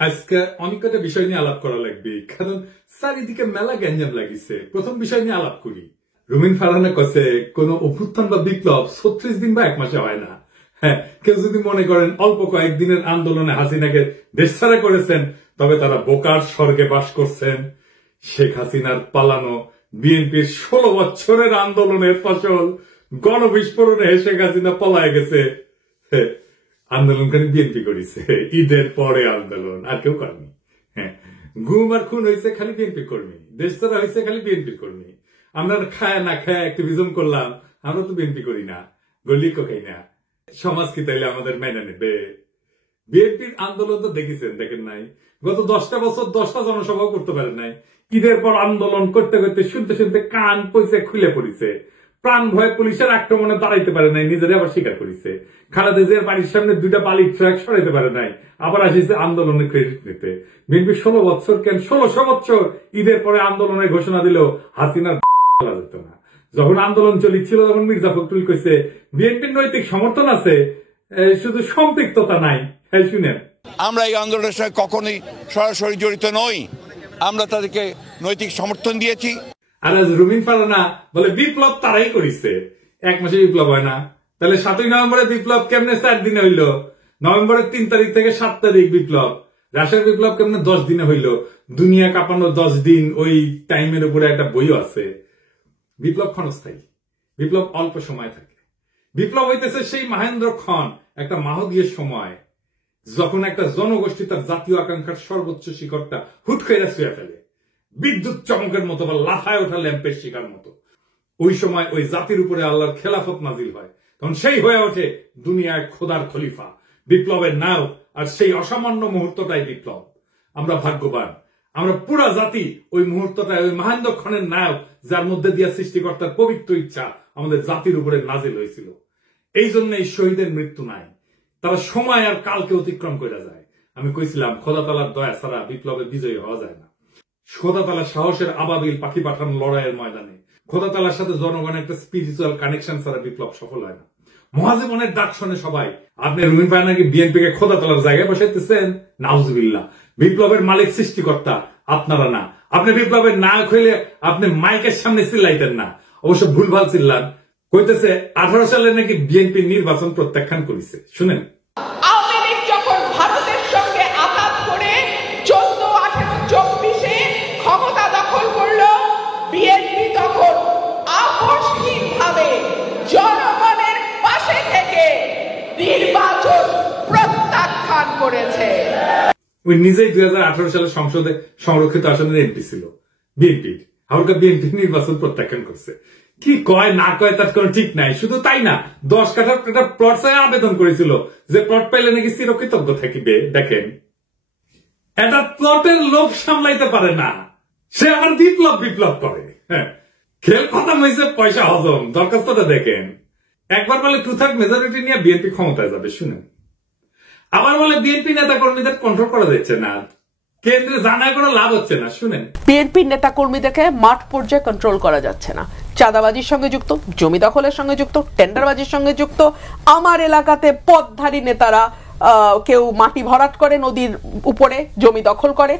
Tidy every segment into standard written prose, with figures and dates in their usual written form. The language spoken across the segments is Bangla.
আজকে অনেক কটা বিষয় নিয়ে আলাপ করা লাগবে, কারণ চারিদিকে মেলা গ্যাঞ্জাম লাগিছে। প্রথম বিষয় নিয়ে আলাপ করি। রুমিন ফারহানা কাছে কোন অভ্যুত্থান বা বিপ্লব 36 দিন বা এক মাসে হয় না। হ্যাঁ, কেউ যদি মনে করেন অল্প কয়েকদিনের আন্দোলনে হাসিনাকে দেশছাড়া করেছেন, তবে তারা বোকার স্বর্গে বাস করছেন। শেখ হাসিনার পালানো বিএনপির 16 বছরের আন্দোলনের ফসল গণবিস্ফোরণে শেখ হাসিনা পলায় গেছে। আন্দোলনকারী বিএনপি করেছে, ঈদের পরে আন্দোলন, আর কেউ করেনি। হ্যাঁ, গুম আর খুন হয়েছে খালি বিএনপি কর্মী, দেশ ছাড়া হয়েছে খালি বিএনপি কর্মী। আমরা খায় না খায় অ্যাক্টিভিজম করলাম, আমরা তো বিএনপি করি না, গল্লিকো খাই না। সমাজ কি তাইলে আমাদের মেনে নেবে? বিএনপির আন্দোলন তো দেখেছেন, দেখেন নাই? গত 10টা বছর 10টা জনসভাও করতে পারেন নাই। ঈদের পর আন্দোলন করতে করতে শুনতে শুনতে কান পয়সা খুলে পড়েছে। প্রাণ ভয়ে পুলিশের আক্রমণে দাঁড়াইতে পারে নাই, নিজেরা আবার স্বীকার করেছে। খালেদা জিয়ার বাড়ির সামনে 2টা বালির ট্রাক সরাইতে পারে নাই, আবার আসিছে আন্দোলনের ক্রেডিট নিতে। বিএনপি 16 বছর কেন 1600 বছর ঈদের পরে আন্দোলনের ঘোষণা দিল, হাসিনার যেত না। যখন আন্দোলন চলছিল তখন মির্জা ফখরুল কইছে বিএনপির নৈতিক সমর্থন আছে, শুধু সম্পৃক্ততা নাই। হ্যাঁ, শুনেন, আমরা এই আন্দোলনের সঙ্গে কখনোই সরাসরি জড়িত নই, আমরা তাদেরকে নৈতিক সমর্থন দিয়েছি। আর আজ রুমিন ফারহানা বলে বিপ্লব তারাই করেছে, এক মাসে বিপ্লব হয় না। তাহলে 7ই নভেম্বরের বিপ্লব কেমনে 4 দিনে হইল? নভেম্বরের 3 তারিখ থেকে 7 তারিখ বিপ্লব। রাশিয়ার বিপ্লব কেমনে 10 দিনে হইল? দুনিয়া কাঁপানো 10 দিন, ওই টাইমের উপরে একটা বইও আছে। বিপ্লব ক্ষণস্থায়ী, বিপ্লব অল্প সময় থাকে। বিপ্লব হইতেছে সেই মহেন্দ্র ক্ষণ, একটা মাহদীয় সময়, যখন একটা জনগোষ্ঠী তার জাতীয় আকাঙ্ক্ষার সর্বোচ্চ শিখরটা হুট করে ছুঁয়ে ফেলে, বিদ্যুৎ চমকের মতো বা লাফায় ওঠা ল্যাম্পের শিকার মতো। ওই সময় ওই জাতির উপরে আল্লাহর খেলাফত নাজিল হয়, তখন সেই হয়ে ওঠে দুনিয়ায় খোদার খলিফা, বিপ্লবের নায়ক। আর সেই অসামান্য মুহূর্তটাই বিপ্লব। আমরা ভাগ্যবান, আমরা পুরা জাতি ওই মুহূর্তটায়, ওই মহেন্দ্র ক্ষণের নায়ক, যার মধ্যে দিয়ে সৃষ্টিকর্তার পবিত্র ইচ্ছা আমাদের জাতির উপরে নাজিল হয়েছিল। এই জন্য এই শহীদের মৃত্যু নাই, তারা সময় আর কালকে অতিক্রম করে যায়। আমি কইছিলাম খোদা তাআলার দয়া ছাড়া বিপ্লবে বিজয়ী হওয়া যায় না। খোদা তাআলা সাহসের আবাবিল পাখি পাঠান লড়াইয়ের ময়দানে। খোদা তাআলার সাথে জনগণের একটা স্পিরিচুয়াল কানেকশন ছাড়া বিপ্লব সফল হয় না। মহাজীবনের ডাক শোনে সবাই। আপনি রুমিন ফারহানাকে বিএনপি কে খোদা তাআলার জায়গায় বসাইতেছেন? নাউজুবিল্লাহ। বিপ্লবের মালিক সৃষ্টিকর্তা, আপনারা না। আপনি বিপ্লবের নায়ক হইলে আপনি মাইকের সামনে চিল্লাইতেন না। অবশ্য ভুলভাল চিল্লান। কইতেছে 18 সালে নাকি বিএনপি নির্বাচন প্রত্যাখ্যান করেছে। শুনেন, আওয়ামী লীগ যখন ভারতের সঙ্গে আঘাত করে 14, 18, 24-এ ক্ষমতা দখল করলো, বিএনপি তখন আপোষহীনভাবে জনগণের পাশে থেকে নির্বাচন প্রত্যাখ্যান করেছে। ওই নিজেই 2018 সালে সংসদে সংরক্ষিত আসনের এমপি ছিল বিএনপির, আবার বিএনপি নির্বাচন প্রত্যাখ্যান করছে। কি কয় না কয় তার কোন ঠিক নাই। শুধু তাই না, 10 কাঠার একটা প্লট চাই আবেদন করেছিল, যে প্লট পাইলে নাকি চিরকৃতজ্ঞ থাকিবে। দেখেন, এটা প্লটের লোভ সামলাইতে পারে না, সে আবার বিপ্লব করে। হ্যাঁ, খেল খতম হয়েছে, পয়সা হজম। দরখাস্তটা দেখেন, একবার বলে 2/3 মেজরিটি নিয়ে বিএনপি ক্ষমতায় যাবে। শুনেন, আবার বলে বিএনপি নেতা কর্মীদের কন্ট্রোল করা যাচ্ছে না, কেন্দ্রে জানায় কোনো লাভ হচ্ছে না। শুনেন, বিএনপির নেতা কর্মীদেরকে মাঠ পর্যায়ে কন্ট্রোল করা যাচ্ছে না, চাঁদাবাজির সঙ্গে যুক্ত, জমি দখলের সঙ্গে যুক্ত, টেন্ডারবাজির সঙ্গে যুক্ত। আমার এলাকাতে পথধারী নেতারা কেউ মাটি ভরাট করে নদীর উপরে, জমি দখল করে,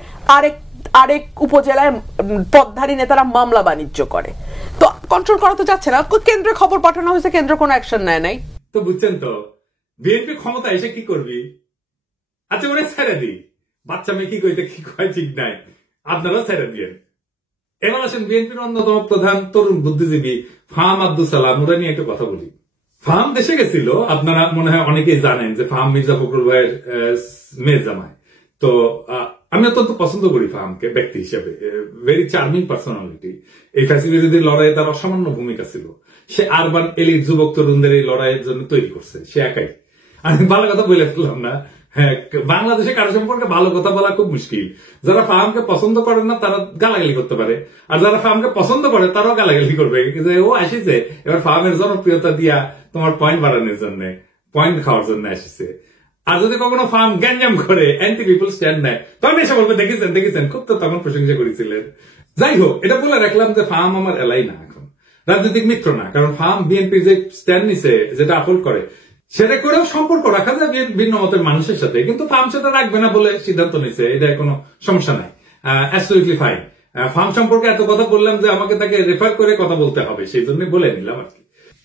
আরেক উপজেলায় পথধারী নেতারা মামলা বাণিজ্য করে। তো কন্ট্রোল করা তো যাচ্ছে না। কেন্দ্রে খবর পাঠানো হয়েছে, কেন্দ্র কোনো অ্যাকশন নেয় নাই। তো বুঝছেন তো, বিএনপি ক্ষমতা এসে কি করবি? আচ্ছা, ওরা ছেড়ে দিই, বাচ্চা মেয়ে কি কইতে কি কয় ঠিক নাই, আপনারা ছেড়ে দিয়েন। এবার আসেন বিএনপির অন্যতম প্রধান তরুণ বুদ্ধিজীবী ফাহাম আব্দুল সালাম, ওরা নিয়ে একটু কথা বলি। ফাহাম দেশে গেছিল, আপনারা মনে হয় অনেকেই জানেন যে ফাহাম মির্জা ফখরুল ভাইয়ের মেয়ের জামাই। তো আমি অত্যন্ত পছন্দ করি ফাহামকে ব্যক্তি হিসেবে, ভেরি চার্মিং পার্সোনালিটি। এই ফ্যাসিলিটির লড়াইয়ে তার অসামান্য ভূমিকা ছিল। সে আরবান এলিট যুবক তরুণদের এই লড়াইয়ের জন্য তৈরি করছে, সে একাই। আমি ভালো কথা বলে ফেললাম না। হ্যাঁ, বাংলাদেশে কারো সম্পর্কে ভালো কথা বলা খুব মুশকিল। যারা ফাহামকে পছন্দ করেন না তারা গালাগালি করতে পারে, আর যারা ফাহামকে পছন্দ করে তারাও গালাগালি করবে যে ও আসিছে এবার ফাহামের জনপ্রিয়তা দিয়া তোমার পয়েন্ট বাড়ানোর জন্য, পয়েন্ট খাওয়ার জন্য আসিছে। আর যদি কখনো ফাহাম গ্যাঞ্জাম করে, অ্যান্টি পিপল স্ট্যান্ড নেয়, তখন এসে বলবে দেখেছেন, খুব তো তখন প্রশংসা করেছিলেন। যাই হোক, এটা বলে রাখলাম যে ফাহাম আমার এলাই না, এখন রাজনৈতিক মিত্র না। কারণ ফাহাম বিএনপি যে স্ট্যান্ড নিছে, যেটা আপলোড করে, সেটা করেও সম্পর্ক রাখা যায় ভিন্ন মতের মানুষের সাথে, কিন্তু ফার্ম সেটা রাখবে না বলে সিদ্ধান্ত নিয়েছে, এটা কোনো সমস্যা নাই, অ্যাবসলিউটলি ফাইন। ফার্ম সম্পর্কে এত কথা বললাম যে আমাকে তাকে রেফার করে কথা বলতে হবে, সেই জন্য বলে নিলাম আর কি।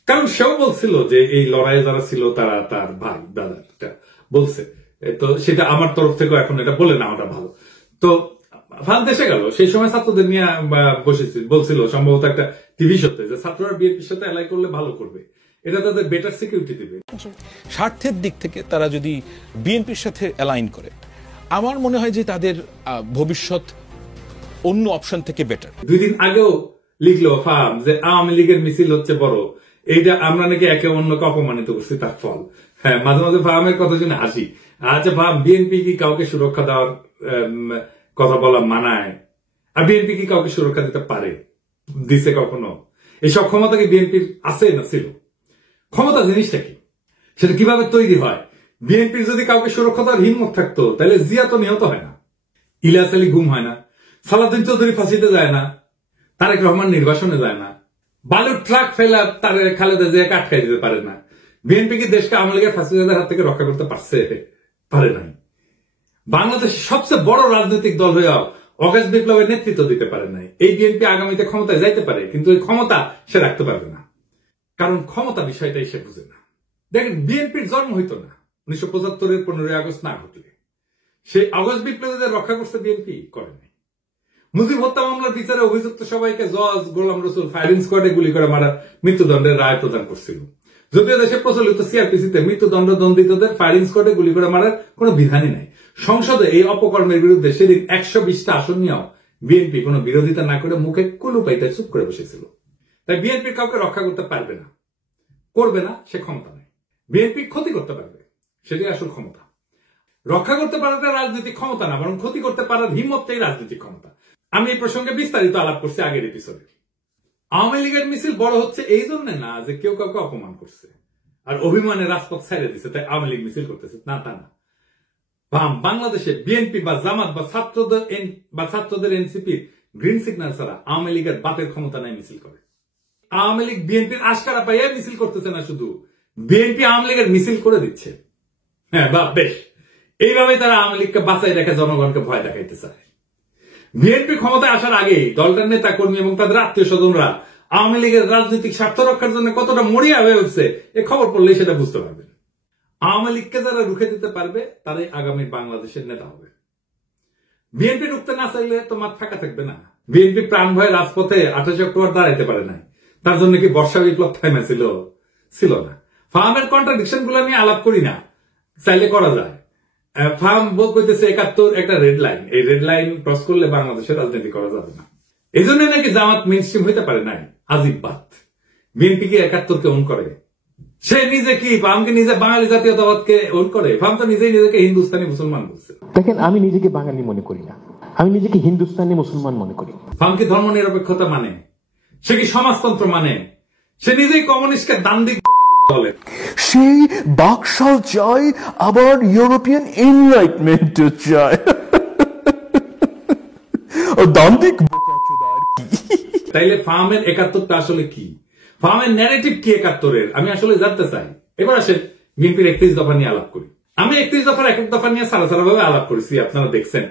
কারণ সেও বলছিল যে এই লড়াইয়ে যারা ছিল তারা তার ভাই দাদা বলছে, তো সেটা আমার তরফ থেকেও এখন এটা বলে নেওয়াটা ভালো। তো ফার্ম দেশে গেল, সেই সময় ছাত্রদের নিয়ে বলছিল সম্ভবত একটা টিভি শোতে যে ছাত্ররা বিএনপির সাথে অ্যালাই করলে ভালো করবে, এটা তাদের বেটার সিকিউরিটি দিবে। স্বার্থের দিক থেকে তারা যদি বিএনপির সাথে অ্যালাইন করে, আমার মনে হয় যে তাদের ভবিষ্যৎ অন্য অপশন থেকে বেটার। 2 দিন আগেও লিখলো ফার্ম যে আওয়ামী লীগের মিছিল হচ্ছে বড়, এইটা আমরা নাকি একে অন্যকে অপমানিত করছি তার ফল। হ্যাঁ, মাঝে মাঝে ফার্মের কথা শুনে হাসি। আচ্ছা ফার্ম, বিএনপি কি কাউকে সুরক্ষা দেওয়ার কথা বলা মানায়? আর বিএনপি কি কাউকে সুরক্ষা দিতে পারে? দিছে কখনো? এই সব ক্ষমতা কি বিএনপির আছে না ছিল? ক্ষমতা জিনিসটা কি, সেটা কিভাবে তৈরি হয়? বিএনপির যদি কাউকে সুরক্ষা দেওয়ার হিম্মত থাকতো তাহলে জিয়া তো নিহত হয় না, ইলিয়াস আলী গুম হয় না, সালাউদ্দিন চৌধুরী ফাঁসিতে যায় না, তারেক রহমান নির্বাসনে যায় না, বালুর ট্রাক ফেলা তার খালেদা জিয়াকে আটকাই দিতে পারে না। বিএনপি কি দেশকে আওয়ামী লীগের ফাঁসিদের হাত থেকে রক্ষা করতে পারছে? পারে নাই। বাংলাদেশের সবচেয়ে বড় রাজনৈতিক দল হয়েও অগাস্ট বিপ্লবের নেতৃত্ব দিতে পারে নাই। এই বিএনপি আগামীতে ক্ষমতায় যাইতে পারে, কিন্তু এই ক্ষমতা সে রাখতে পারবে না, কারণ ক্ষমতা বিষয়টাই সে বুঝে না। দেখেন, বিএনপির জন্ম হইতো না 1975-এর 15ই আগস্ট না ঘটলে। সেই আগস্ট বিপ্লবীদের রক্ষা করছে বিএনপি? করে নাই। মুজিব হত্যা মামলার বিচারে অভিযুক্ত সবাইকে জজ গোলাম রসুল ফায়ারিং স্কোয়াডে গুলি করে মারা মৃত্যুদণ্ডের রায় প্রদান করছিল। যদিও দেশে প্রচলিত সিআরপিসিতে মৃত্যুদণ্ড দণ্ডিতদের ফায়ারিং স্কোয়াডে গুলি করে মারার কোনো বিধানই নাই। সংসদে এই অপকর্মের বিরুদ্ধে সেদিন 120টা আসন নিয়েও বিএনপি কোনো বিরোধিতা না করে মুখে কুলু পাইতে চুপ করে বসেছিল। তাই বিএনপির কাউকে রক্ষা করতে পারবে না, করবে না, সে ক্ষমতা নেই। বিএনপি ক্ষতি করতে পারবে, সেটাই আসল ক্ষমতা। রক্ষা করতে পারাটা রাজনৈতিক ক্ষমতা না, বরং ক্ষতি করতে পারার হিম্মতটাই রাজনৈতিক ক্ষমতা। আমি এই প্রসঙ্গে বিস্তারিত আলাপ করছি আগের এপিসোডে। আওয়ামী লীগের মিছিল বড় হচ্ছে এই জন্য না যে কেউ কাউকে অপমান করছে আর অভিমানে রাজপথ ছেড়ে দিচ্ছে তাই আওয়ামী লীগ মিছিল করতেছে, না তা না। বাংলাদেশে বিএনপি বা জামাত বা ছাত্রদের এনসিপি গ্রিন সিগন্যাল ছাড়া আওয়ামী লীগের বাপের ক্ষমতা নাই মিছিল করে। আওয়ামী লীগ বিএনপির আশকারা পাইয়া মিছিল করতেছে না, শুধু বিএনপি আওয়ামী লীগের মিছিল করে দিচ্ছে। হ্যাঁ বা বেশ, এইভাবে তারা আওয়ামী লীগকে বাঁচাই রেখে জনগণকে ভয় দেখাইতে চায়। বিএনপি ক্ষমতায় আসার আগেই দলটার নেতা কর্মী এবং তাদের আত্মীয় স্বজনরা আওয়ামী লীগের রাজনৈতিক স্বার্থ রক্ষার জন্য কতটা মরিয়া হয়ে উঠছে এ খবর পড়লেই সেটা বুঝতে পারবেন। আওয়ামী লীগকে যারা রুখে দিতে পারবে তারাই আগামী বাংলাদেশের নেতা হবে। বিএনপি রুখতে না চাইলে তো মাঠ ফাঁকা থাকবে না। বিএনপি প্রাণ ভয়ে রাজপথে 28 অক্টোবর দাঁড়াইতে পারে নাই, তার জন্য কি বর্ষা বিপ্লব থামে ছিল না। ফার্মের কন্ট্রাডিকশন গুলো নিয়ে আলাপ করি না, চাইলে করা যায়। ফার্ম বলতেছে 71 একটা রেড লাইন, এই রেড লাইন ক্রস করলে বাংলাদেশের রাজনীতি করা যাবে না। এই জন্য নাকি জামাত মেইনস্ট্রিম হইতে পারে নাই। আজিব বাত। বিএনপি কি 71-কে ওন করে? সে নিজে কি ফার্মকে নিজে বাঙালি জাতীয়তাবাদকে ওন করে? ফার্ম তো নিজেই নিজেকে হিন্দুস্তানি মুসলমান বলছে। দেখেন, আমি নিজেকে বাঙালি মনে করি না, আমি নিজেকে হিন্দুস্তানি মুসলমান মনে করি। ফার্ম কি ধর্ম নিরপেক্ষতা মানে? সে কি সমাজতন্ত্র মানে? সে নিজেই কমিউনিস্টকে দান্দিক বলে। সেই বাকশাল চাই, আবার ইউরোপিয়ান এনলাইটমেন্ট চাই। দান্দিক বোকাচোদা আর কি। তাইলে ফার্মের 71টা আসলে কি? ফার্মের ন্যারেটিভ কি 71-এর? আমি আসলে জানতে চাই। এবার আসে বিএনপির 31 দফা নিয়ে আলাপ করি। আমি 31 দফার এক দফা নিয়ে সারা ভাবে আলাপ করেছি, আপনারা দেখছেন।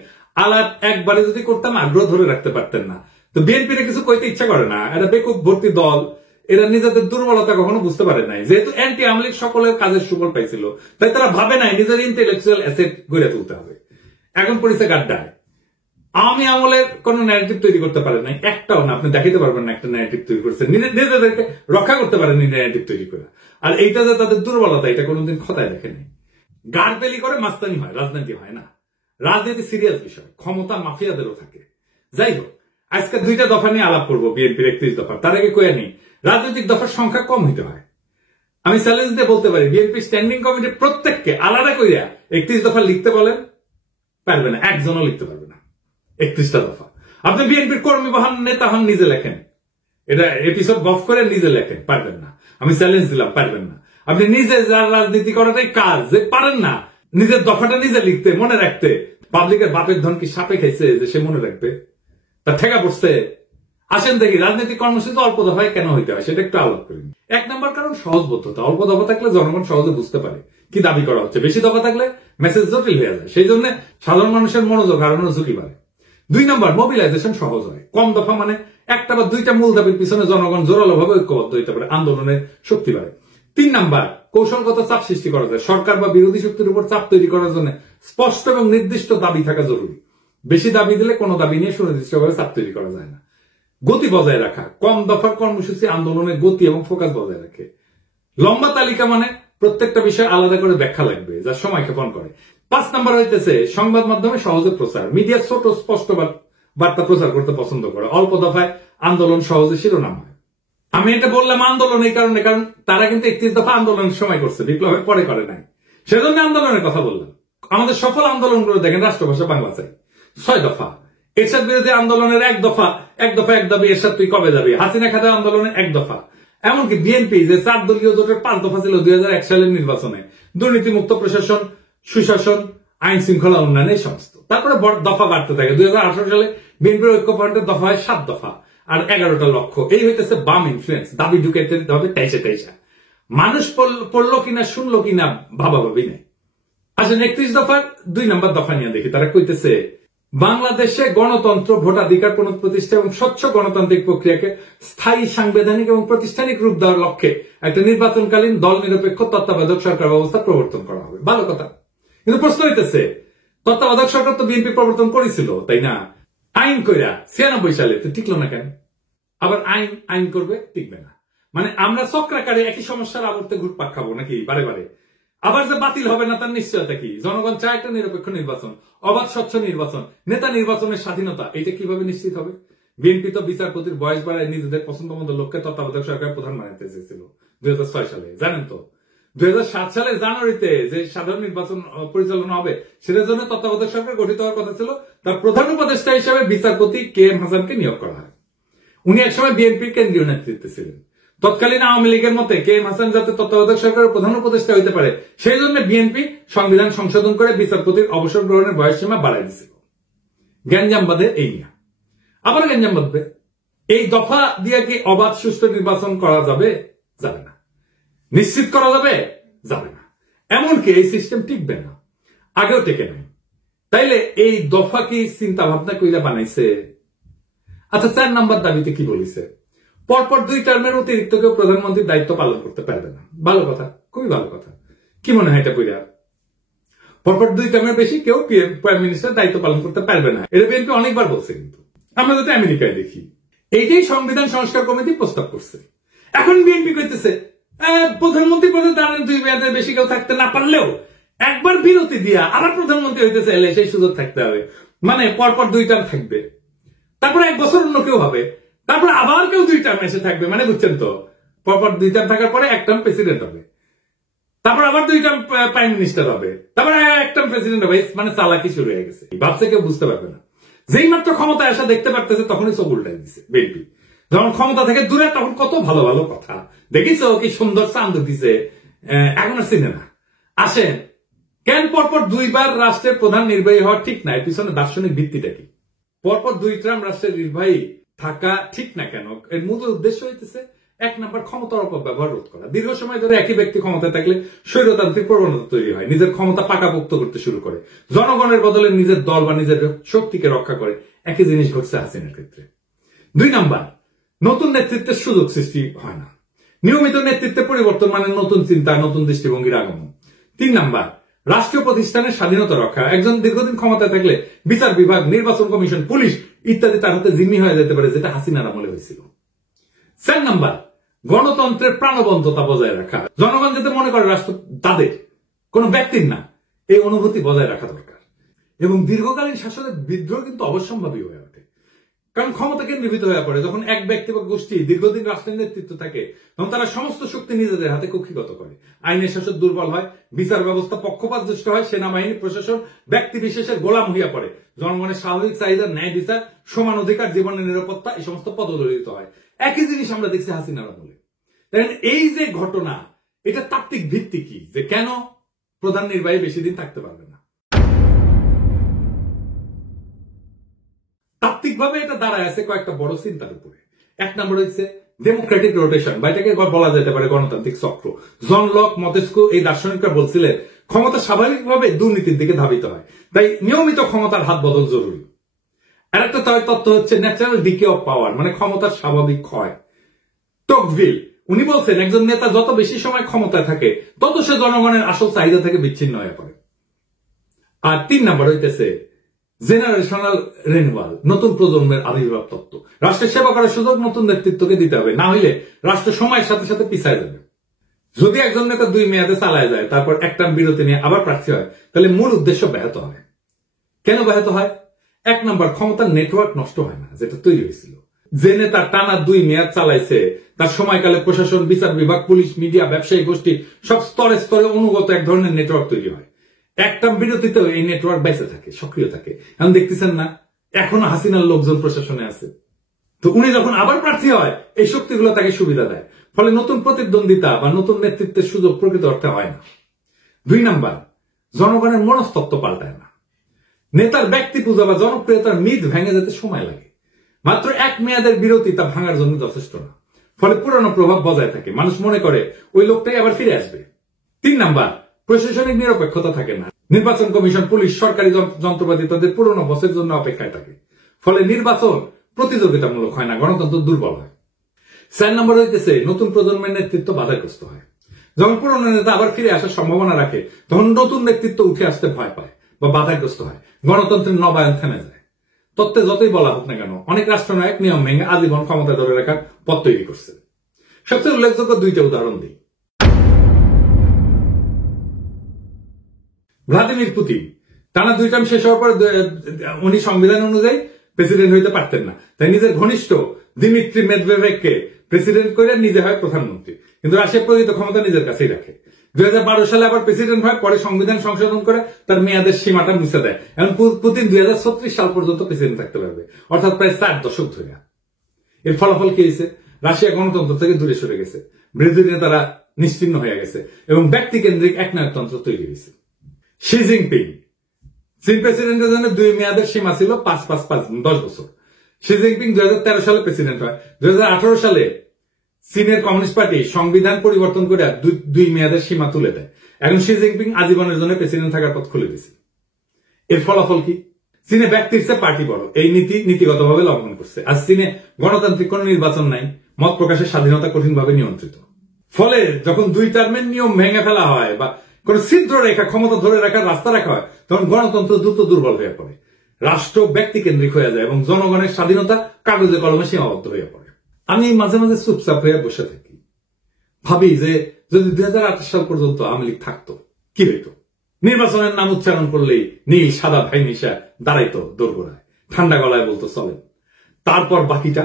আলাপ একবারে যদি করতাম আগ্রহ ধরে রাখতে পারতেন না। তো বিএনপির কিছু কইতে ইচ্ছা করে না, এটা বেকুব ভর্তি দল, এরা নিজেদের দুর্বলতা কখনো বুঝতে পারে নাই। যেহেতু অ্যান্টি আওয়ামী লীগ সকলের কাজের সুফল পাইছিল, তাই তারা ভাবে নাই নিজের ইন্টেলেকচুয়াল অ্যাসেট গড়ে তুলতে হবে। এখন পড়েছে গাড্ডায়। আওয়ামী আমলের কোন ন্যারেটিভ তৈরি করতে পারে নাই, একটাও না। আপনি দেখাতে পারবেন না একটা ন্যারেটিভ তৈরি করছে, নিজেদেরকে রক্ষা করতে পারেনি ন্যারেটিভ তৈরি করে। আর এইটা যে তাদের দুর্বলতা, এটা কোনোদিন খতায় দেখেনি। গাড়বেলি করে মাস্তানি হয়, রাজনীতি হয় না। রাজনীতি সিরিয়াস বিষয়, ক্ষমতা মাফিয়াদেরও থাকে। যাই হোক, আজকে 2টা দফা নিয়ে আলাপ করবো বিএনপির 31 দফা। তার আগে কয়ে নেই, রাজনৈতিক দফার সংখ্যা কম হইতে হয়। আমি চ্যালেঞ্জ দিয়ে বলতে পারি, বিএনপি স্ট্যান্ডিং কমিটির প্রত্যেককে আলাদা কইরা 31 দফা লিখতে বলেন, পারবে না, একজনও লিখতে পারবে না 31টা দফা। আপনি বিএনপির কর্মী বা নেতা হন, নিজে লেখেন, এটা এপিসোড গফ করে নিজে লেখেন, পারবেন না। আমি চ্যালেঞ্জ দিলাম, পারবেন না। আপনি নিজে যার রাজনীতি করাটাই কাজ, যে পারেন না নিজের দফাটা নিজে লিখতে, মনে রাখতে, পাবলিকের বাপের ধন কি সাপে খাইছে যে সে মনে রাখবে? তার ঠেকা পড়ছে। আসেন দেখি রাজনৈতিক কর্মসূচি অল্প দফায় কেন হইতে হয় সেটা একটু আলাপ করি। এক নাম্বার কারণ সহজবোধ্যতা। অল্প দফা থাকলে জনগণ সহজে বুঝতে পারে কি দাবি করা হচ্ছে, বেশি দফা থাকলে মেসেজ জটিল হয়ে যায়, সেই জন্য সাধারণ মানুষের মনোযোগ হারানোর ঝুঁকি বাড়ে। 2 নাম্বার, মোবিলাইজেশন সহজ হয়। কম দফা মানে একটা বা দুইটা মূল দাবির পিছনে জনগণ জোরালো ভাবে ঐক্যবদ্ধ হইতে পারে, আন্দোলনের শক্তি বাড়ে। 3 নাম্বার, কৌশলগত চাপ সৃষ্টি করা যায়। সরকার বা বিরোধী শক্তির উপর চাপ তৈরি করার জন্য স্পষ্ট এবং নির্দিষ্ট দাবি থাকা জরুরি। বেশি দাবি দিলে কোনো দাবি নিয়ে সুনির্দিষ্টভাবে চাপ তৈরি করা যায় না। গতি বজায় রাখা, কম দফার কর্মসূচি আন্দোলনের গতি এবং ফোকাস বজায় রাখে। লম্বা তালিকা মানে প্রত্যেকটা বিষয় আলাদা করে ব্যাখ্যা লাগবে, যা সময় ক্ষেপণ করে। 5 নাম্বার হইতেছে সংবাদ মাধ্যমে সহজে প্রচার। মিডিয়া ছোট স্পষ্ট বার্তা প্রচার করতে পছন্দ করে। অল্প দফায় আন্দোলন সহজে শিরোনাম হয়। আমি এটা বললাম আন্দোলন এই কারণে, কারণ তারা কিন্তু 31 দফা আন্দোলনের সময় করছে, বিপ্লবের পরে করে নাই, সেজন্য আন্দোলনের কথা বললাম। আমাদের সফল আন্দোলনগুলো দেখেন, রাষ্ট্রভাষা বাংলা চাই 6 দফা, এরশাদ বিরোধী আন্দোলনের 1 দফা, এক দাবি এরশাদ তুই কবে যাবি, হাসিনা খাতা আন্দোলনের 1 দফা। এমনকি বিএনপি যে 4 দলীয় জোটের 5 দফা ছিল 2001 সালের নির্বাচনে, দুর্নীতিমুক্ত প্রশাসন, সুশাসন, আইন শৃঙ্খলা উন্নয়ন, এই সমস্ত। তারপরে দফা বাড়তে থাকে। 2018 সালে বিএনপির ঐক্যফ্রন্টের দফা হয় 7 দফা আর 11টা লক্ষ্য। এই হইতেছে বাম ইনফ্লুয়েন্স, দাবি ঢুকাইতে হবে টাইসা টাইসা। মানুষ পড়লো কিনা শুনলো কিনা ভাবাভাবি নেই। আচ্ছা, 31 দফার 2 নাম্বার দফা নিয়ে দেখি। তারা কইতেছে বাংলাদেশে গণতন্ত্র, ভোটাধিকার পুনঃপ্রতিষ্ঠা এবং স্বচ্ছ গণতান্ত্রিক প্রক্রিয়াকে স্থায়ী, সাংবিধানিক এবং প্রাতিষ্ঠানিক রূপ দেওয়ার লক্ষ্যে একটা নির্বাচনকালীন দল নিরপেক্ষ তত্ত্বাবধায়ক সরকার ব্যবস্থা প্রবর্তন করা হবে। ভালো কথা, কিন্তু প্রশ্ন হইতেছে তত্ত্বাবধায়ক সরকার তো বিএনপি প্রবর্তন করেছিল, তাই না? আইন কইরা 96 সালে তো টিকলো না কেন? আবার আইন করবে, টিকবে না। মানে আমরা চক্রাকারে একই সমস্যার আবর্তে ঘুরপাক খাবো নাকি বারে বারে? আবার যে বাতিল হবে না তার নিশ্চয়তা কি? জনগণ চায় একটা নিরপেক্ষ নির্বাচন, অবাধ স্বচ্ছ নির্বাচন, নেতা নির্বাচনের স্বাধীনতা। এটা কিভাবে নিশ্চিত হবে? বিএনপি তো বিচারপতির বয়স বাড়ায় নিজেদের পছন্দ মতো লোককে তত্ত্বাবধায়ক সরকার প্রধান বানাতে চেয়েছিল 2006 সালে, জানেন তো? 2007 সালের জানুয়ারিতে যে সাধারণ নির্বাচন পরিচালনা হবে, সেটার জন্য তত্ত্বাবধায়ক সরকার গঠিত হওয়ার কথা ছিল। তার প্রধান উপদেষ্টা হিসেবে বিচারপতি KM হাসানকে নিয়োগ করা হয়। উনি একসময় বিএনপির কেন্দ্রীয় নেতৃত্বে ছিলেন। তৎকালীন আওয়ামী লীগের মতে KM হাসান যাতে তত্ত্বাবধায়ক সরকারের প্রধান উপদেষ্টা হইতে পারে, সেই জন্য বিএনপি সংবিধান সংশোধন করে বিচারপতির অবসর গ্রহণের বয়সসীমা বাড়াই দিয়েছিল। গ্যাঞ্জাম বাঁধে এই নিয়ে, আবার গ্যাঞ্জাম বাঁধবে। এই দফা দিয়ে কি অবাধ সুষ্ঠু নির্বাচন করা যাবে? যাবে না। নিশ্চিত করা যাবে? যাবে না। এমনকি এই সিস্টেম টিকবে না, আগেও টেকে নাই। তাইলে এই দফা কি চিন্তা ভাবনা কইরা বানাইছে? আচ্ছা, 4 নাম্বার দাবিতে কি বলিছে? পরপর 2 টার্মের অতিরিক্ত কেউ প্রধানমন্ত্রীর দায়িত্ব পালন করতে পারবে না। ভালো কথা, খুবই ভালো কথা। কি মনে হয় এটা কইরা? পরপর 2 টার্মের বেশি কেউ প্রাইম মিনিস্টার দায়িত্ব পালন করতে পারবে না। এটা বিএনপি অনেকবার বলছে, কিন্তু আমরা যাতে আমেরিকায় দেখি এইটাই সংবিধান সংস্কার কমিটি প্রস্তাব করছে। এখন বিএনপি কইতেছে প্রধানমন্ত্রী পদে দাঁড়ান 2 মেয়াদের বেশি কেউ থাকতে না পারলেও একবার বিরতি দিয়া আবার প্রধানমন্ত্রী হইতে চাইলে সেই সুযোগ থাকতে হবে। মানে পরপর 2 টার্ম থাকবে, তারপরে 1 বছর অন্য কেউ হবে, তারপরে আবার কেউ 2 টার্ম এসে থাকবে। মানে বুঝছেন তো, পরপর 2 টার্ম থাকার পরে 1 টার্ম প্রেসিডেন্ট হবে, তারপর আবার 2 টার্ম প্রাইম মিনিস্টার হবে, তারপরে 1 টার্ম প্রেসিডেন্ট হবে। মানে চালাকি শুরু হয়ে গেছে, ভাবছে কেউ বুঝতে পারবে না। যেই মাত্র ক্ষমতায় আসা দেখতে পারতেছে তখনই সব উল্টাই দিচ্ছে বিএনপি। যখন ক্ষমতা থেকে দূরে তখন কত ভালো ভালো কথা, দেখিস কি সুন্দর চান্দ দিছে, এখন আর চিনে না। আসেন, কেন পরপর 2 বার রাষ্ট্রের প্রধান নির্বাহী হওয়া ঠিক না? এর পিছনে দার্শনিক ভিত্তিটা কি? পরপর 2 টার্ম রাষ্ট্রের নির্বাহী থাকা ঠিক না কেন? এর মূল উদ্দেশ্য হইতেছে 1 নাম্বার, ক্ষমতার অপব্যবহার রোধ করা। দীর্ঘ সময় ধরে একই ব্যক্তি ক্ষমতায় থাকলে স্বৈরতান্ত্রিক প্রবণতা তৈরি হয়, নিজের ক্ষমতা পাকাপোক্ত করতে শুরু করে, জনগণের বদলে নিজের দল বা নিজের শক্তিকে রক্ষা করে। একই জিনিস ঘটছে হাসিনার ক্ষেত্রে। 2 নাম্বার, নতুন নেতৃত্বের সুযোগ সৃষ্টি হয় না। নিয়মিত নেতৃত্বে পরিবর্তন মানে নতুন চিন্তা, নতুন দৃষ্টিভঙ্গির আগমন। 3 নাম্বার, রাষ্ট্রীয় প্রতিষ্ঠানের স্বাধীনতা রক্ষা। একজন দীর্ঘদিন ক্ষমতায় থাকলে বিচার বিভাগ, নির্বাচন কমিশন, পুলিশ ইত্যাদি তার হাতে জিম্মি হয়ে যেতে পারে, যেটা হাসিনার আমলে হয়েছিল। 4 নাম্বার, গণতন্ত্রের প্রাণবন্ততা বজায় রাখা। জনগণ যাতে মনে করে রাষ্ট্র তাদের, কোন ব্যক্তির না, এই অনুভূতি বজায় রাখা দরকার। এবং দীর্ঘকালীন শাসনের বিদ্রোহ কিন্তু অবশ্যম্ভাবী হয়ে ওঠে, কারণ ক্ষমতা কেন্দ্রীভূত হয়ে পড়ে। যখন এক ব্যক্তি বা গোষ্ঠী দীর্ঘদিন রাষ্ট্রের নেতৃত্ব থাকে, তখন তারা সমস্ত শক্তি নিজেদের হাতে কক্ষিগত করে। আইনের শাসন দুর্বল হয়, বিচার ব্যবস্থা পক্ষপাতদুষ্ট হয়, সেনাবাহিনী প্রশাসন ব্যক্তি বিশেষের গোলাম হইয়া পড়ে, জনগণের স্বাভাবিক চাহিদা, ন্যায় বিচার, সমান অধিকার, জীবনের নিরাপত্তা, এই সমস্ত পদদলিত হয়। একই জিনিস আমরা দেখছি হাসিনার আমলে। এই যে ঘটনা, এটা তাত্ত্বিক ভিত্তি কি, যে কেন প্রধান নির্বাহী বেশি দিন থাকতে পারবে না? তাত্ত্বিকভাবে এটা দাঁড়ায় আছে কয়েকটা বড় চিন্তার উপরে। 1 নম্বর হচ্ছে ডেমোক্রেটিক রোটেশন বা এটাকে বলা যেতে পারে গণতান্ত্রিক চক্র। জন লক, মন্তেস্কু এই দার্শনিকরা বলছিলেন ক্ষমতা স্বাভাবিকভাবে দুর্নীতির দিকে ধাবিত হয়, তাই নিয়মিত ক্ষমতার হাত বদল জরুরি। আর একটা তত্ত্ব হচ্ছে ন্যাচারাল ডিকে অফ পাওয়ার, মানে ক্ষমতার স্বাভাবিক ক্ষয়। টকভিল উনি বলছেন একজন নেতা যত বেশি সময় ক্ষমতায় থাকে তত সে জনগণের আসল চাহিদা থেকে বিচ্ছিন্ন হয়ে পড়ে। আর 3 নাম্বার হইতেছে জেনারেশনাল রিনিউয়াল, নতুন প্রজন্মের আবির্ভাব তত্ত্ব। রাষ্ট্রের সেবা করার সুযোগ নতুন নেতৃত্বকে দিতে হবে, না হইলে রাষ্ট্র সময়ের সাথে সাথে পিছায় যাবে। যদি একজন নেতা 2 মেয়াদে চালায় যায়, তারপর এক টার্ম বিরতি নিয়ে আবার প্রার্থী হয়, তাহলে মূল উদ্দেশ্য ব্যাহত হয়। কেন ব্যাহত হয়? 1 নাম্বার, ক্ষমতার নেটওয়ার্ক নষ্ট হয় না, যেটা তৈরি হয়েছিল। যে নেতা টানা 2 মেয়াদ চালাইছে তার সময়কালে প্রশাসন, বিচার বিভাগ, পুলিশ, মিডিয়া, ব্যবসায়ী গোষ্ঠী সব স্তরে স্তরে অনুগত এক ধরনের নেটওয়ার্ক তৈরি হয়। একটা বিরতিতেও এই নেটওয়ার্ক বেঁচে থাকে, সক্রিয় থাকে। এখন দেখতেছেন না, এখনো হাসিনার লোকজন প্রশাসনে আছে। তো উনি যখন আবার প্রার্থী হয়, এই শক্তিগুলো তাকে সুবিধা দেয়, ফলে নতুন প্রতিদ্বন্দ্বিতা বা নতুন নেতৃত্বের সুযোগ প্রকৃত অর্থে হয় না। 2 নাম্বার, জনগণের মনস্তত্ত্ব পাল্টায় না। নেতার ব্যক্তি পূজা বা জনপ্রিয়তার মিথ ভেঙে যেতে সময় লাগে। মাত্র 1 মেয়াদের বিরতি তা ভাঙার জন্য যথেষ্ট না, ফলে পুরনো প্রভাব বজায় থাকে। মানুষ মনে করে ওই লোকটাই আবার ফিরে আসবে। 3 নাম্বার, প্রশাসনিক নিরপেক্ষতা থাকে না। নির্বাচন কমিশন, পুলিশ, সরকারি যন্ত্রপাতি তাদের পুরনো বসের জন্য অপেক্ষায় থাকে, ফলে নির্বাচন প্রতিযোগিতামূলক হয় না, গণতন্ত্র দুর্বল হয়। 4 নম্বর হইতেছে নতুন প্রজন্মের নেতৃত্ব বাধাগ্রস্ত হয়। যখন পুরনো নেতা আবার ফিরে আসার সম্ভাবনা রাখে, তখন নতুন নেতৃত্ব উঠে আসতে ভয় পায় বা বাধাগ্রস্ত হয়, গণতন্ত্রের নবায়ন থেমে যায়। তত্ত্বে যতই বলা হোক না কেন, অনেক রাষ্ট্রনায়ক নিয়ম ভেঙে আজীবন ক্ষমতা ধরে রাখার পথ তৈরি করছে। সবচেয়ে উল্লেখযোগ্য 2টা উদাহরণ দিই। ভ্লাদিমির পুতিন টানা 2 টার্ম শেষ হওয়ার পর উনি সংবিধান অনুযায়ী প্রেসিডেন্ট হইতে পারতেন না, তাই নিজের ঘনিষ্ঠ দিমিত্রি মেদভেদেভকে প্রেসিডেন্ট করে নিজে হয় প্রধানমন্ত্রী, কিন্তু রাশিয়া প্রকৃত ক্ষমতা নিজের কাছেই রাখে। 2012 সালে আবার প্রেসিডেন্ট হয়, পরে সংবিধান সংশোধন করে তার মেয়াদের সীমাটা মুছে দেয়। এখন পুতিন 2036 সাল পর্যন্ত প্রেসিডেন্ট থাকতে পারবে, অর্থাৎ প্রায় 4 দশক ধরে। এর ফলাফল কি হয়েছে? রাশিয়া গণতন্ত্র থেকে দূরে সরে গেছে, বিরোধী নেতারা নিশ্চিহ্ন হয়ে গেছে এবং ব্যক্তিকেন্দ্রিক একনায়কতন্ত্র তৈরি হয়েছে। শি জিনপিং, চীন প্রেসিডেন্টের জন্য 2 মেয়াদের সীমা ছিল 5-5-5 10 বছর। শি জিনপিং 2013 সালে প্রেসিডেন্ট হয়। 2018 সালে চীনের কমিউনিস্ট পার্টি সংবিধান পরিবর্তন করে 2 মেয়াদের সীমা তুলে দেয়। এখন শি জিনপিং আজীবনের জন্য প্রেসিডেন্ট থাকার পথ খুলে দিয়েছে। এর ফলাফল কি? চীনে ব্যক্তির চেয়ে পার্টি বড়, এই নীতিগতভাবে লঙ্ঘন করছে। আজ চীনে গণতান্ত্রিক কোন নির্বাচন নাই, মত প্রকাশের স্বাধীনতা কঠিনভাবে নিয়ন্ত্রিত। ফলে যখন 2 টার্মের নিয়ম ভেঙে ফেলা হয় বা কোন ছিদ্র রেখা, ক্ষমতা ধরে রাখার রাস্তা রাখা হয়, তখন গণতন্ত্র দ্রুত দুর্বল হয়ে পড়ে, রাষ্ট্র ব্যক্তি কেন্দ্রিক হয়ে যায় এবং জনগণের স্বাধীনতা কাগজে কলমে সীমাবদ্ধ হয়ে পড়ে। আমি মাঝে মাঝে চুপচাপ হয়ে বসে থাকি, ভাবি যে যদি 2028 সাল পর্যন্ত আওয়ামী লীগ থাকতো কি হইতো। নির্বাচনের নাম উচ্চারণ করলেই নীল সাদা ভাই নিশা দাঁড়াইতো দোরগোড়ায়, ঠান্ডা গলায় বলতো চলেন। তারপর বাকিটা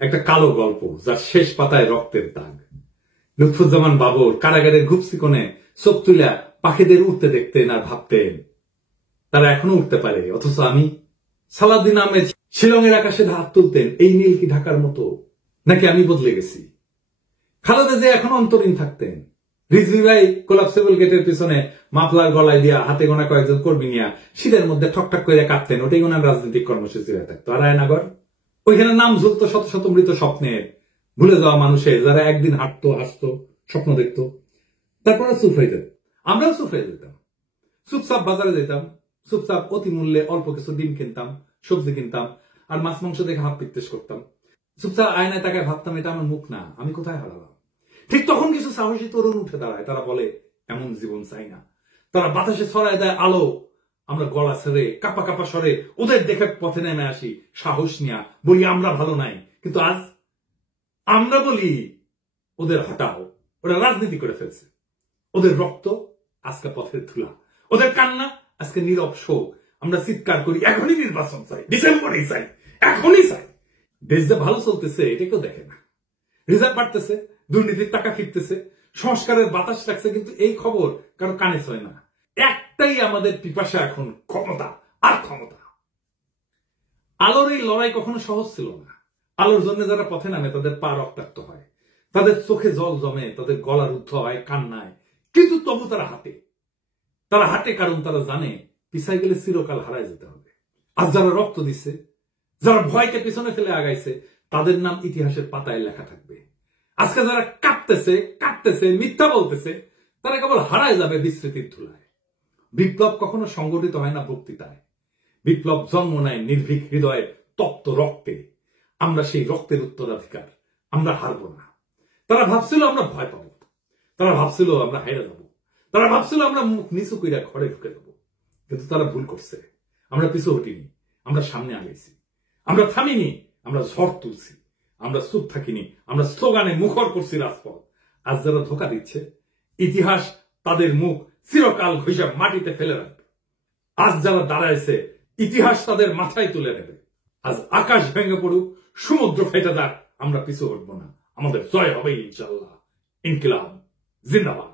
একটা কালো গল্প, যার শেষ পাতায় রক্তের দাগ। লুৎফুজ্জামান বাবর কারাগারের ঘুপসি কোণে চোখ তুলে পাখিদের উঠতে দেখতেন আর ভাবতেন তারা এখনো উঠতে পারে, অথচ আমি। সালাউদ্দিন আহমেদ শিলংয়ের আকাশে হাত তুলতেন, এই নীল কি ঢাকার মতো, নাকি আমি বদলে গেছি। খালেদা জিয়া এখন অন্তরীণ থাকতেন। রিজভী ভাই কোলাপসেবল গেটের পিছনে মাফলার গলায় দিয়া হাতে গোনা কয়েকজন কর্মী নিয়ে শীতের মধ্যে ঠকঠক করে কাঁপতেন, ওটাই ওনার রাজনৈতিক কর্মসূচি হয়ে থাকতো। আর রায়নগর, ওইখানে নাম ঝুলত শত শত মৃত স্বপ্নের, ভুলে যাওয়া মানুষের, যারা একদিন হাঁটতো, হাসতো, স্বপ্ন দেখতো, তারপরে চুপ হয়ে যেত। আমরাও চুপ হয়ে যেতাম, চুপচাপ বাজারে যেতাম, চুপচাপ অতি মূল্যে অল্প কিছু ডিম কিনতাম, সবজি কিনতাম, আর মাছ মাংস দেখে হাত পিত্তেশ করতাম। চুপচাপ আয়নায় তাকায় ভাবতাম, এটা আমার মুখ না, আমি কোথায় হারালাম। ঠিক তখন কিছু সাহসী তরুণ উঠে দাঁড়ায়, তারা বলে এমন জীবন চাই না। তারা বাতাসে ছড়ায় দেয় আলো, আমরা গলা ছেড়ে কাপা কাপা স্বরে ওদের দেখে পথে নেমে আসি, সাহস নিয়ে বলি আমরা ভালো নাই। কিন্তু আজ আমরা বলি ওদের হটাও, ওরা রাজনীতি করে ফেলছে। ওদের রক্ত আজকে পথের ধুলা, ওদের কান্না আজকে নীরব শোক। আমরা চিৎকার করি এখনই নির্বাচন চাই, ডিসেম্বরেই চাই, এখনই চাই। দেশ যে ভালো চলতেছে এটা কেউ দেখে না। রিজার্ভ বাড়তেছে, দুর্নীতির টাকা ফিরতেছে, সংস্কারের বাতাস লাগছে, কিন্তু এই খবর কারো কানে ছয় না। একটাই আমাদের পিপাসা এখন, ক্ষমতা আর ক্ষমতা। আলোর এই লড়াই কখনো সহজ ছিল না। আলোর জন্য যারা পথে নামে তাদের পা রক্তাক্ত হয়, তাদের চোখে জল জমে, তাদের গলা রুদ্ধ হয় কান্নায়, কিন্তু তবু তারা হাঁটে কারণ তারা জানে পিছায় গেলে চিরকাল হারায় যেতে হবে। আর যারা রক্ত দিচ্ছে, যারা ভয়কে পিছনে ফেলে আগাইছে, তাদের নাম ইতিহাসের পাতায় লেখা থাকবে। আজকে যারা কাঁদতেছে মিথ্যা বলতেছে, তারা কেবল হারায় যাবে বিস্মৃতির ধুলায়। বিপ্লব কখনো সংগঠিত হয় না বক্তৃতায়, বিপ্লব জন্ম নেয় নির্ভীক হৃদয়ে, তপ্ত রক্তে। আমরা সেই রক্তের উত্তরাধিকার, আমরা হারবো না। তারা ভাবছিল আমরা ভয় পাবো, তারা ভাবছিল আমরা হাইরা যাবো, তারা ভাবছিল আমরা মুখ নিচু কইরা ঘরে ঢুকে যাবো, কিন্তু তারা ভুল করছে। আমরা পিছু হটিনি, আমরা সামনে আগাইছি, আমরা থামিনি, আমরা ঝড় তুলছি, আমরা চুপ থাকিনি, আমরা স্লোগানে মুখর করছি রাজপথ। আজ যারা ধোকা দিচ্ছে, ইতিহাস তাদের মুখ চিরকাল ঘষে মাটিতে ফেলে রাখবে। আজ যারা দাঁড়াইছে, ইতিহাস তাদের মাথায় তুলে নেবে। আজ আকাশ ভেঙে পড়ুক, সমুদ্র ফেটে যাক, আমরা পিছু হটবো না। আমাদের জয় হবে ইনশাআল্লাহ। ইনকিলাব জিন্দাবাদ।